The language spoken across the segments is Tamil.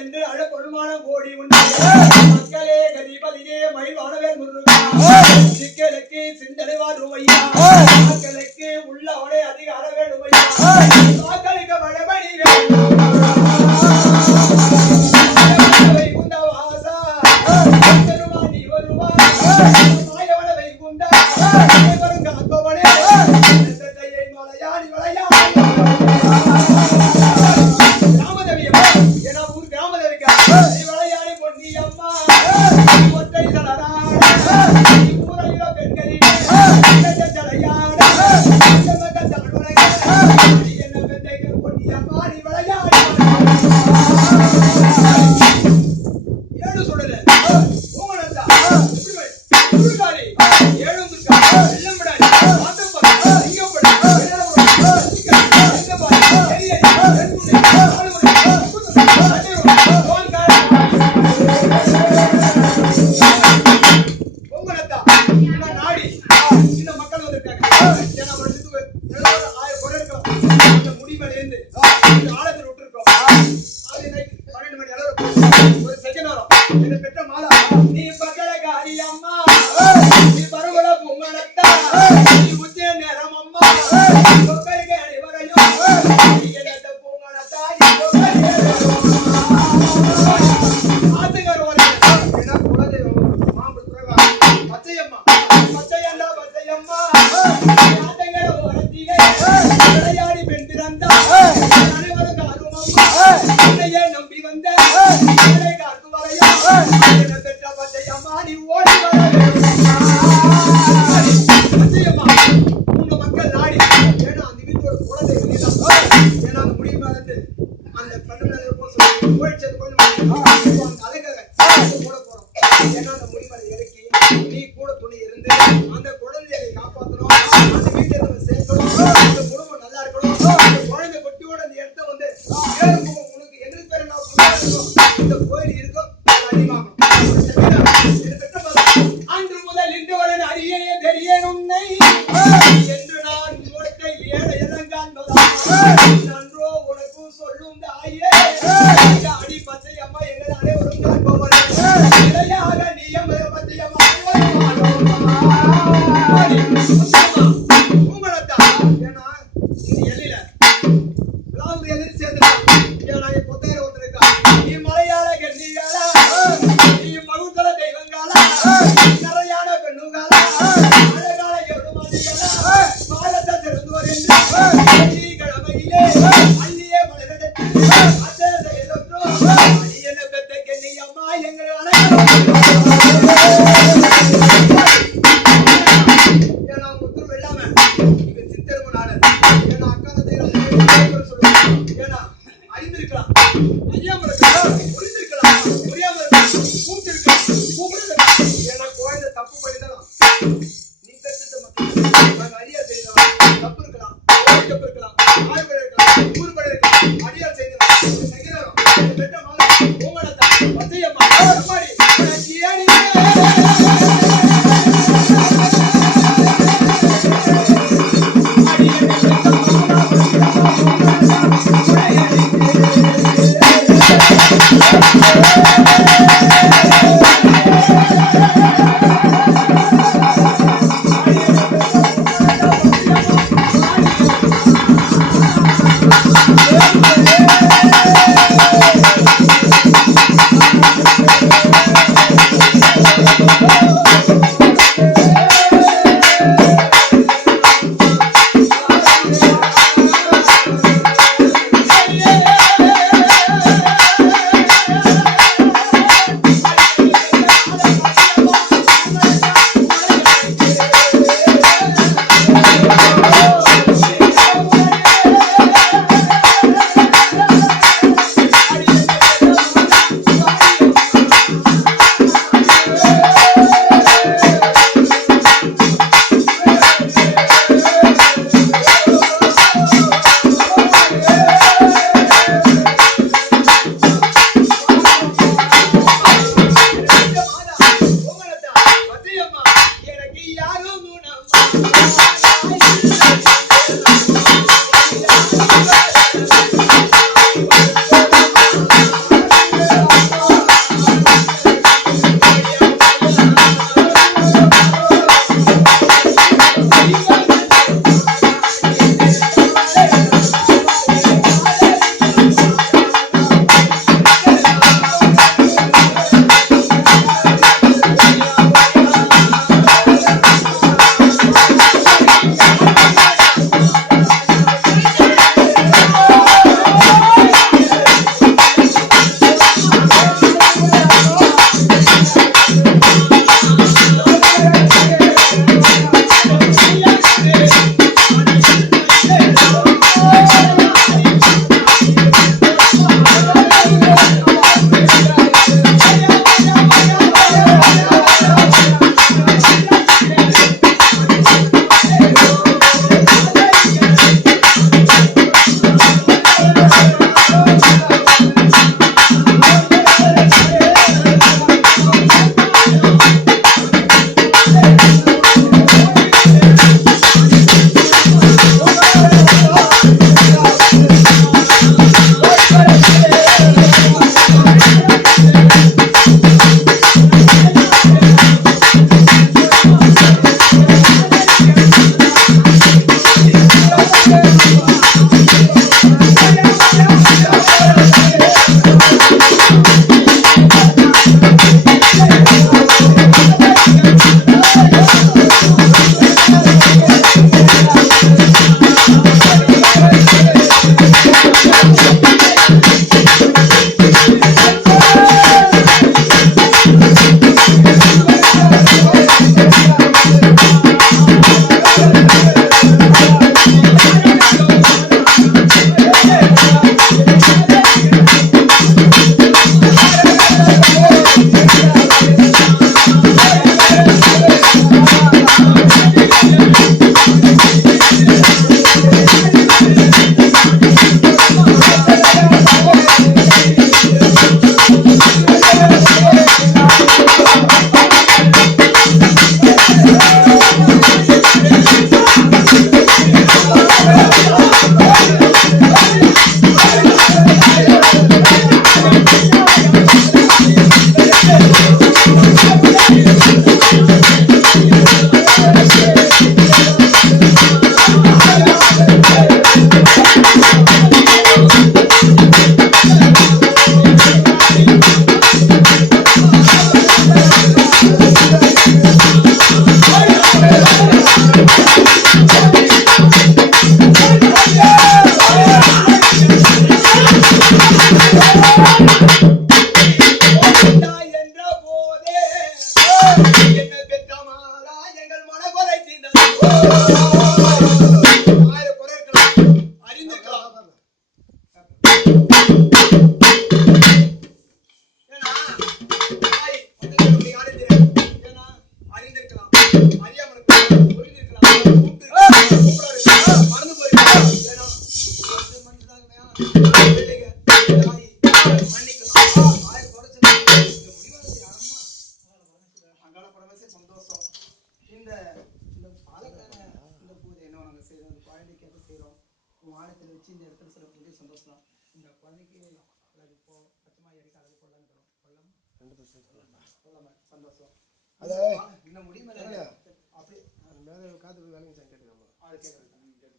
என்று அழப்பொழுமானம் கோடி உண்டு மக்களே கதிபதியே மயில்வானவே முருகா சிக்கலுக்கு சிந்தனைவார் உமையா மக்களுக்கு உள்ளவனே அதிக அளவேடு உமையா மக்களுக்கு மழபடி வைகுண்ட வாசா நீ வருவா மாயவன வைகுண்ட வரும் காப்பவனே மலையாடி விளையாடி Thank you.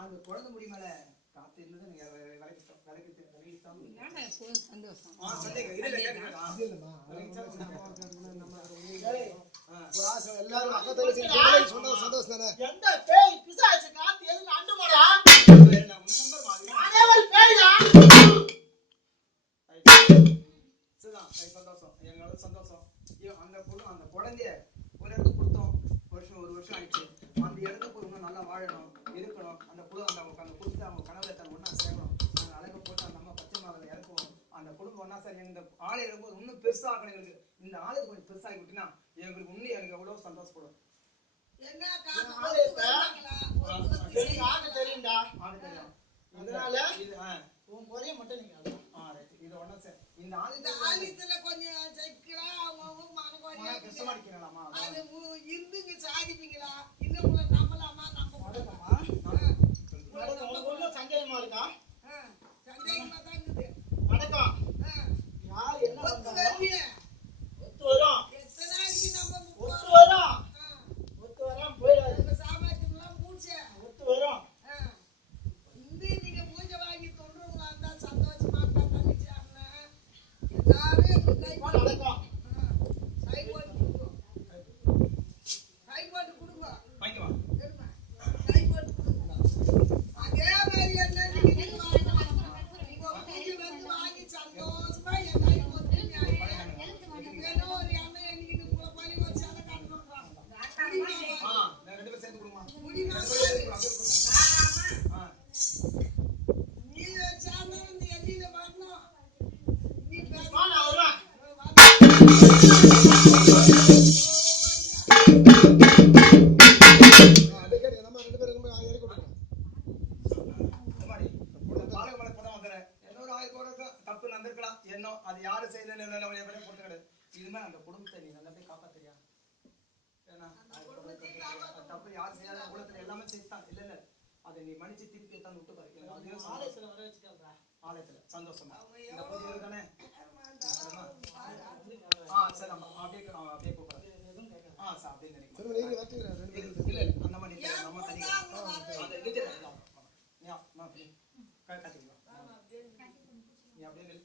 அந்த குழந்தை முடி மேல காத்து இருந்தது நீங்க எல்லாரும் சந்தோஷம் தானே. எந்த பேய் பிசாசு காத்து எதுக்கு அண்டு போடா சந்தோஷம் எங்களோட சந்தோஷம். அந்த பொண்ணு அந்த குழந்தைய ஒரு இடத்துக்கு கொடுத்தோம். ஒரு வருஷம் ஆயிடுச்சு. அந்த இடத்துல போய் இன்னும் நல்லா வாழணும் இருக்கணும். அந்த புழு அந்த கொடுத்து அவங்க கனவுல தன் ஒன்னா சேர்க்கணும். அந்த அழகை போட்டு அந்த அம்மா பச்சை மாவில் இறக்குவோம். அந்த குடும்பம் ஒன்னா சார் இந்த ஆலை இருக்கும்போது இன்னும் பெருசாகணும். எங்களுக்கு இந்த ஆலை கொஞ்சம் பெருசாகி விட்டுனா எங்களுக்கு இன்னும் எனக்கு எவ்வளவு சந்தோஷப்படும். தெரியும்டா அதனால உன் குறைய மட்டும் நீங்க இது ஒண்ணா சார் இந்த ஆலயத்துல கொஞ்சம் ஜெயிக்கலாம் கஷ்டமாடிக்கலாமா அது இருந்துங்க சாதிப்பீங்களா இன்னும் நம்மளாமா சந்தேகமா இருக்கா? சந்தேகமா தான் இருக்குது. நடக்கும். யார் என்ன ஒத்து வந்தாலும் வருவியே. ஒத்து வரும். எத்தனை நாளைக்கு நம்ம ஒத்து வரும். ஒத்து வரும். போயிடாது. நம்ம சாமானியெல்லாம் மூச்சே. ஒத்து வரும். நீங்க பூஜை வாங்கி தொண்டுங்களா இருந்தா சந்தோஷமா இருந்தா தங்கச்சி அண்ணன் எல்லாரும் எங்க கை நடக்கும். கை போட்டு கொடுக்கும். கை போட்டு கொடுக்கும். வாங்கிவா எடுமா. கை போட்டு கொடுக்கும். அதே மாதிரி என்ன நீங்க உங்க பூஜை வந்து வாங்கி சந்தோஷமா என் கை போட்டு ஏதோ ஒரு அண்ணன் எனக்கு உங்களை பணி வச்சு அதை காட்டுறான். ரெண்டு பேரும் சேர்ந்து கொடுமா முடியுமா? ஆ நீ சாமி வந்து எல்லையில வரணும். நீ வா, நான் வருவேன். தப்பு நடந்திருக்கலாம் என்ன அது யாரு செய்யறது இதுமே அந்த குடும்பத்தை நீ நல்லபடியா காப்பாத்துறியா? தப்பு யாரு செய்யாத குலத்துல எல்லாமே செய்தான் இல்ல இல்ல அதை நீ மன்னிச்சு திருப்பி தான் விட்டு பாரு. ஆலயத்துல வர வச்சுக்கல்றா. ஆலயத்துல சந்தோஷமா இந்த பூஜை தானே. சரி நம்ம அப்படியே அப்படியே கூப்பிடுறேன். சார் அப்படியே நினைக்கிறேன். இல்ல இல்ல அந்த மாதிரி நம்ம தனிக்கலாம். அந்த இது காட்டிக்கலாம். நீ அப்படியே நில்.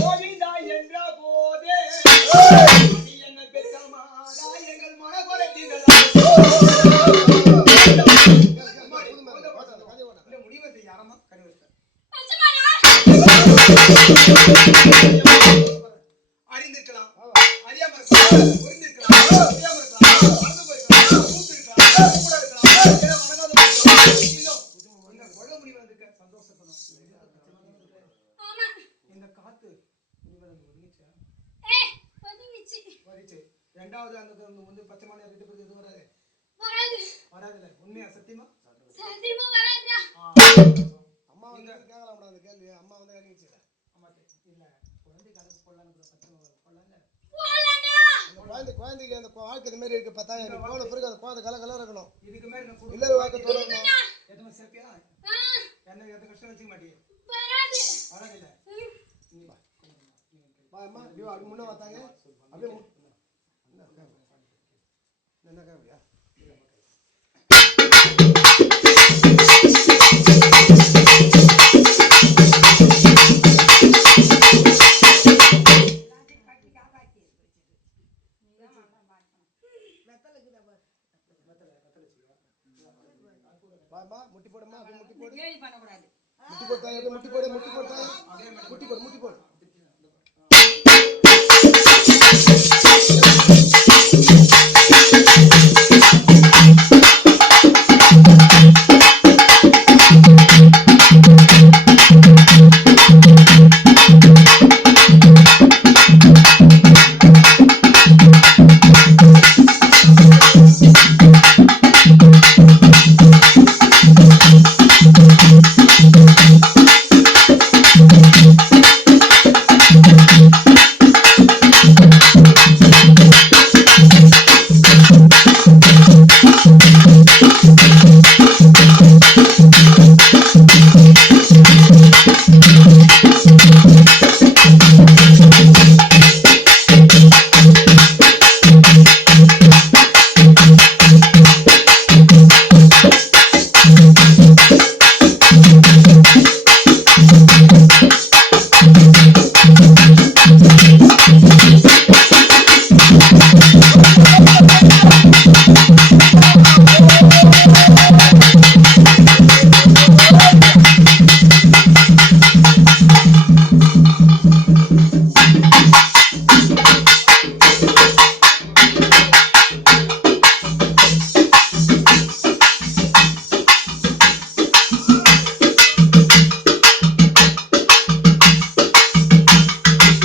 கோவிந்தா என்ற போதே நீ என்ன பெற்ற மாதா எங்கள் மனக்குறைத்தீர்களா? இந்த முடிவத்தை யாரம்மா கனிவெடுத்தார்? அறிந்திருக்கலாம், அறியாம இருக்கலாம், புரிந்திருக்கலாம், புரியாம இருக்கலாம், மறந்து போயிருக்கலாம், கூப்பிட்டிருக்கலாம், கூட இருக்கலாம், ஏதோ வணங்காத போயிருக்கலாம். இல்லோ, இந்த கொள்ள முடிவதுக்கு சந்தோஷப்படும். இந்த காத்து முடிவதற்கு ஒதுங்கிச்சா? வந்துச்சு. ரெண்டாவது அந்த வந்து பச்சை மாநில ரெண்டு பேருக்கு எதுவும் வராது? வராதுல்ல. உண்மையா சத்தியமா? அம்மா வந்து கேட்கலாம் அந்த கேள்வி. அம்மா வந்து இறங்கிச்சு. ஆமா இல்ல குழந்தைக்கு அளவு கொள்ளலான்னு பச்சை கொள்ளல. அந்த குழந்தைக்கு அந்த வாழ்க்கை இந்த மாதிரி இருக்கு பார்த்தா எனக்கு போன பிறகு அந்த குழந்தை கலர் இருக்கணும். இதுக்கு மேல நான் இல்ல வாழ்க்கை தொடரணும். எதுவும் சேர்ப்பியா? என்ன எந்த கஷ்டம் வச்சுக்க மாட்டியே? வராதுல்ல. அம்மா இப்படியோ அதுக்கு முன்னே பார்த்தாங்க அப்படியே என்ன கேட்படியா? பாமா முட்டி போடுமா அப்படியே முட்டி போடு. முட்டி போடு தாய் அப்படியே முட்டி போடு முட்டி போடு தாய் முட்டி போடு முட்டி போடு